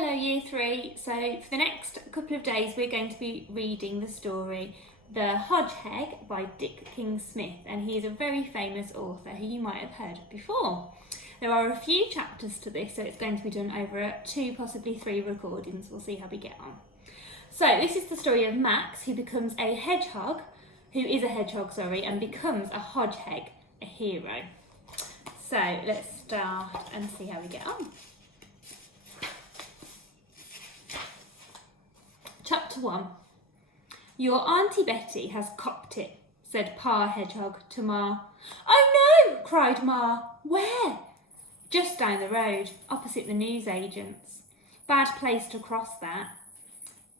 Hello Year 3, so for the next couple of days we're going to be reading the story The Hodgeheg by Dick King-Smith, and he is a very famous author who you might have heard of before. There are a few chapters to this, so it's going to be done over 2, possibly 3 recordings. We'll see how we get on. So this is the story of Max, who becomes a hedgehog, and becomes a hodgeheg, a hero. So let's start and see how we get on. Chapter 1. Your Auntie Betty has copped it, said Pa Hedgehog to Ma. Oh no, cried Ma. Where? Just down the road, opposite the newsagent's. Bad place to cross that.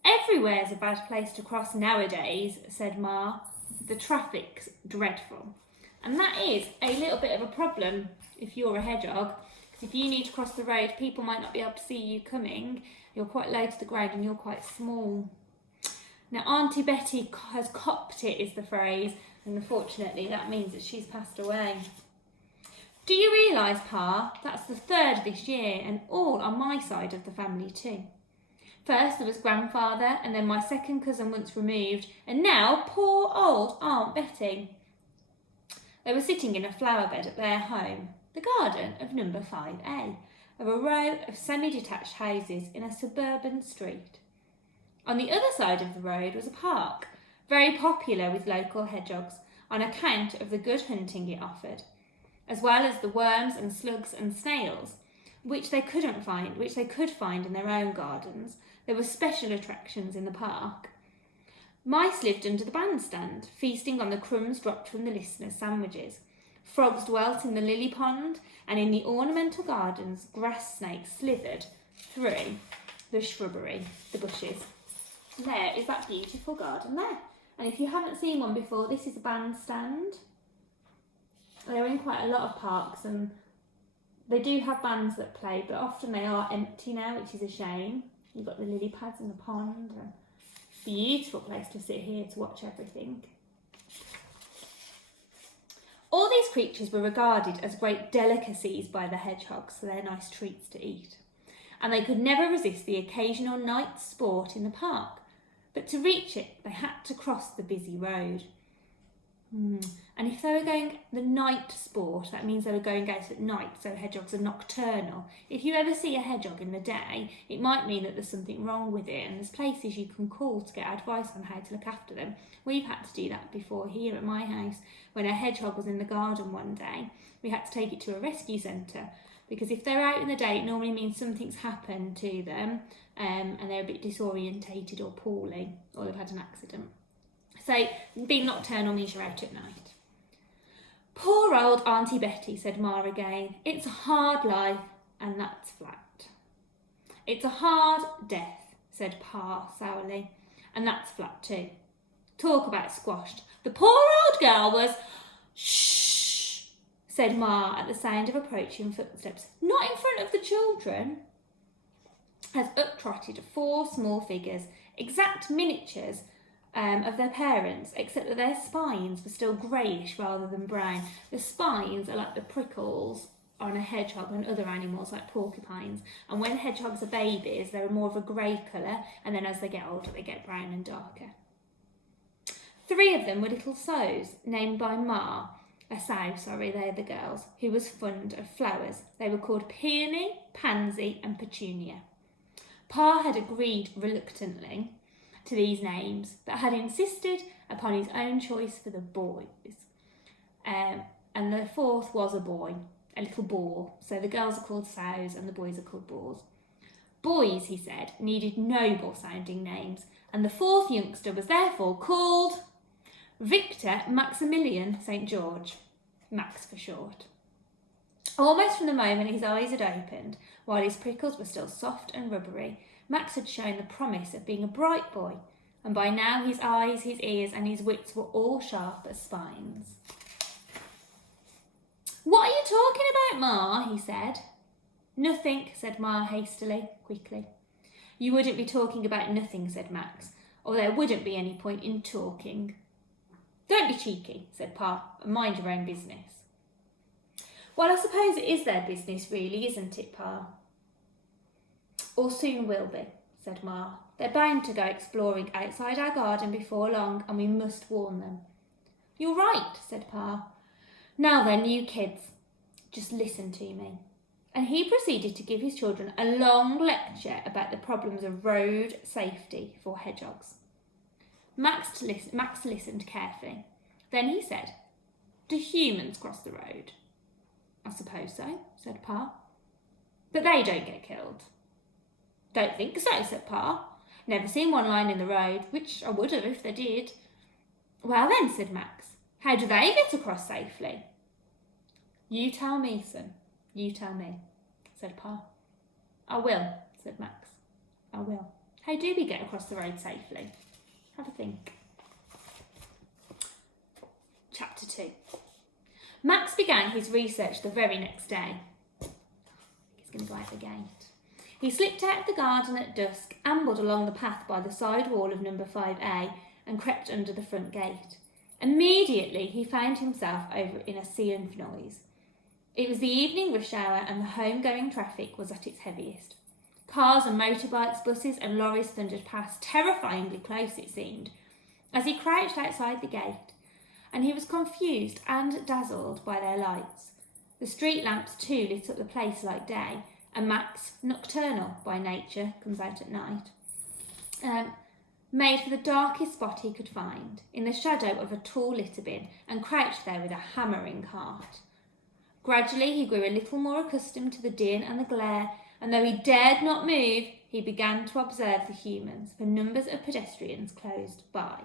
Everywhere's a bad place to cross nowadays, said Ma. The traffic's dreadful. And that is a little bit of a problem if you're a hedgehog, because if you need to cross the road, people might not be able to see you coming. You're quite low to the ground and you're quite small. Now, Auntie Betty has copped it is the phrase, and unfortunately that means that she's passed away. Do you realise, Pa, that's the 3rd this year, and all on my side of the family too. First there was Grandfather, and then my second cousin once removed, and now poor old Aunt Betty. They were sitting in a flower bed at their home, the garden of number 5A, of a row of semi-detached houses in a suburban street. On the other side of the road was a park, very popular with local hedgehogs on account of the good hunting it offered, as well as the worms and slugs and snails, which they could find in their own gardens. There were special attractions in the park. Mice lived under the bandstand, feasting on the crumbs dropped from the listeners' sandwiches. Frogs dwelt in the lily pond, and in the ornamental gardens, grass snakes slithered through the shrubbery, the bushes. There is that beautiful garden there. And if you haven't seen one before, this is a bandstand. They're in quite a lot of parks, and they do have bands that play, but often they are empty now, which is a shame. You've got the lily pads and the pond, and beautiful place to sit here to watch everything. All these creatures were regarded as great delicacies by the hedgehogs, so they're nice treats to eat. And they could never resist the occasional night sport in the park. But to reach it, they had to cross the busy road. And if they were going the night sport, that means they were going out at night, so hedgehogs are nocturnal. If you ever see a hedgehog in the day, it might mean that there's something wrong with it, and there's places you can call to get advice on how to look after them. We've had to do that before here at my house. When a hedgehog was in the garden one day, we had to take it to a rescue centre, because if they're out in the day, it normally means something's happened to them, and they're a bit disorientated or poorly, or they've had an accident. So being nocturnal means you're out at night. Poor old Auntie Betty, said Ma again. It's a hard life, and that's flat. It's a hard death, said Pa sourly, and that's flat too. Talk about squashed. The poor old girl was... Shh, said Ma at the sound of approaching footsteps. Not in front of the children. As up trotted 4 small figures, exact miniatures of their parents, except that their spines were still greyish rather than brown. The spines are like the prickles on a hedgehog and other animals like porcupines, and when hedgehogs are babies they're more of a grey colour, and then as they get older they get brown and darker. 3 of them were little sows, named by Ma, they're the girls, who was fond of flowers. They were called Peony, Pansy and Petunia. Pa had agreed reluctantly to these names, but had insisted upon his own choice for the boys. And the 4th was a boy, a little boar. So the girls are called sows and the boys are called boars. Boys, he said, needed noble-sounding names, and the 4th youngster was therefore called Victor Maximilian St. George, Max for short. Almost from the moment his eyes had opened, while his prickles were still soft and rubbery, Max had shown the promise of being a bright boy, and by now his eyes, his ears and his wits were all sharp as spines. What are you talking about, Ma? He said. Nothing, said Ma hastily, quickly. You wouldn't be talking about nothing, said Max, or there wouldn't be any point in talking. Don't be cheeky, said Pa, and mind your own business. Well, I suppose it is their business really, isn't it, Pa? Or soon will be, said Ma. They're bound to go exploring outside our garden before long, and we must warn them. You're right, said Pa. Now then, you kids, just listen to me. And he proceeded to give his children a long lecture about the problems of road safety for hedgehogs. Max listened carefully. Then he said, Do humans cross the road? I suppose so, said Pa. But they don't get killed. Don't think so, said Pa. Never seen one lying in the road, which I would have if they did. Well then, said Max, how do they get across safely? You tell me, son. You tell me, said Pa. I will, said Max. I will. How do we get across the road safely? Have a think. Chapter 2. Max began his research the very next day. He's going to go out the gate. He slipped out of the garden at dusk, ambled along the path by the side wall of number 5A, and crept under the front gate. Immediately he found himself over in a sea of noise. It was the evening rush hour, and the home-going traffic was at its heaviest. Cars and motorbikes, buses and lorries thundered past, terrifyingly close it seemed, as he crouched outside the gate, and he was confused and dazzled by their lights. The street lamps too lit up the place like day, and Max, nocturnal by nature, comes out at night, made for the darkest spot he could find, in the shadow of a tall litter bin, and crouched there with a hammering heart. Gradually he grew a little more accustomed to the din and the glare, and though he dared not move, he began to observe the humans, for numbers of pedestrians closed by.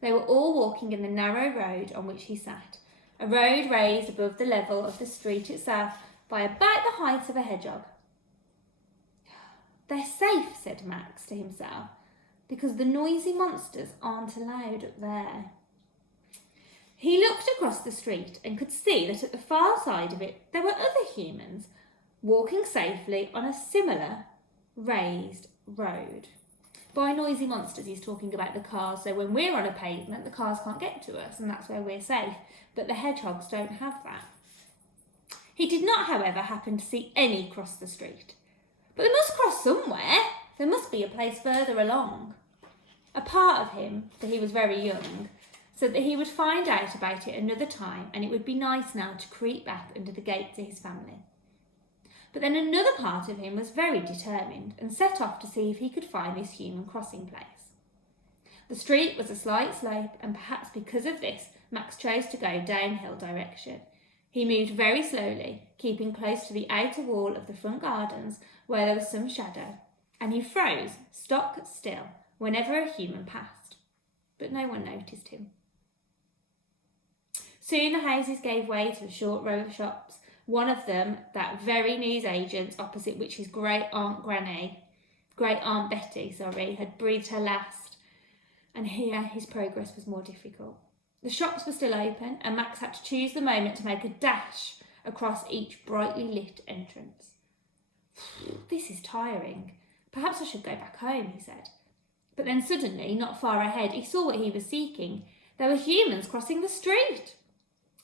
They were all walking in the narrow road on which he sat, a road raised above the level of the street itself by about the height of a hedgehog. They're safe, said Max to himself, because the noisy monsters aren't allowed up there. He looked across the street and could see that at the far side of it there were other humans, walking safely on a similar raised road. By noisy monsters, he's talking about the cars, so when we're on a pavement, the cars can't get to us, and that's where we're safe, but the hedgehogs don't have that. He did not, however, happen to see any cross the street. But they must cross somewhere. There must be a place further along. A part of him, for he was very young, said that he would find out about it another time, and it would be nice now to creep back under the gate to his family. But then another part of him was very determined, and set off to see if he could find this human crossing place. The street was a slight slope, and perhaps because of this, Max chose to go downhill direction. He moved very slowly, keeping close to the outer wall of the front gardens where there was some shadow, and he froze, stock still, whenever a human passed. But no one noticed him. Soon the houses gave way to a short row of shops, one of them that very newsagent's opposite which his great-aunt Betty, had breathed her last, and here his progress was more difficult. The shops were still open, and Max had to choose the moment to make a dash across each brightly lit entrance. This is tiring. Perhaps I should go back home, he said. But then suddenly, not far ahead, he saw what he was seeking. There were humans crossing the street.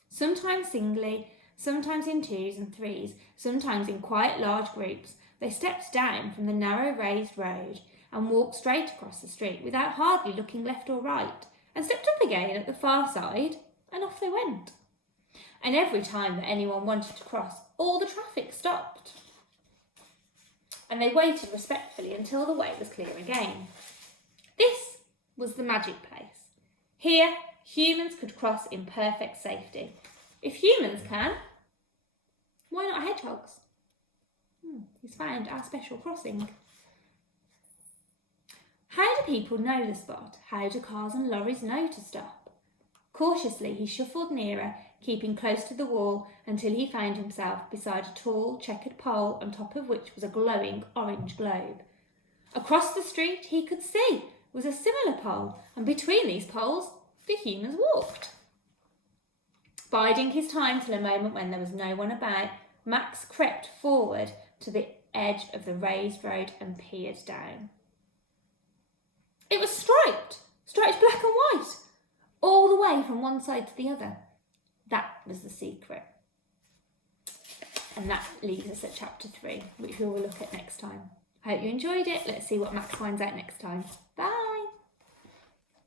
Sometimes singly, sometimes in twos and threes, sometimes in quite large groups, they stepped down from the narrow raised road and walked straight across the street without hardly looking left or right, and stepped up again at the far side, and off they went. And every time that anyone wanted to cross, all the traffic stopped. And they waited respectfully until the way was clear again. This was the magic place. Here, humans could cross in perfect safety. If humans can, why not hedgehogs? He's found our special crossing. How do people know the spot? How do cars and lorries know to stop? Cautiously he shuffled nearer, keeping close to the wall until he found himself beside a tall checkered pole on top of which was a glowing orange globe. Across the street he could see was a similar pole, and between these poles the humans walked. Biding his time till a moment when there was no one about, Max crept forward to the edge of the raised road and peered down. It was striped black and white, all the way from one side to the other. That was the secret. And that leaves us at chapter 3, which we will look at next time. I hope you enjoyed it. Let's see what Max finds out next time. Bye!